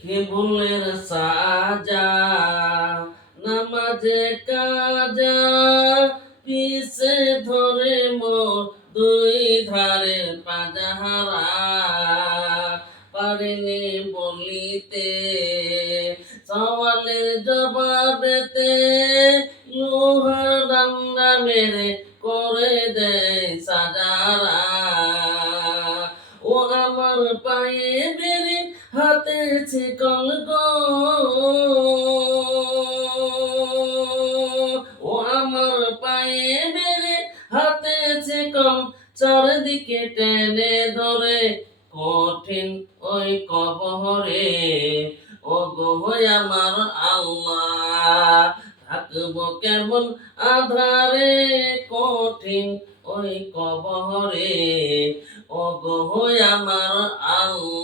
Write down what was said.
কেবলের সাজা নামাজে কাজা পিছে ধরে মোর দুই ধারে পাজাহারা পারিনি বলিতে সওয়ালের জবাবেতে লোহার ডান্ডা মেরে করে দেয় সাজারা ও আমার পায়ে বেড়ে হাতে ছিকল গো ও আমার পায়ে বেড়ে হাতে ছিকল চারদিকে টেনে ধরে কঠিন ওই কবরে ও গো আমার আল্লাহ থাকবো কেমন আধারে কঠিন ওই কবরে ও গো আমার আল্লাহ।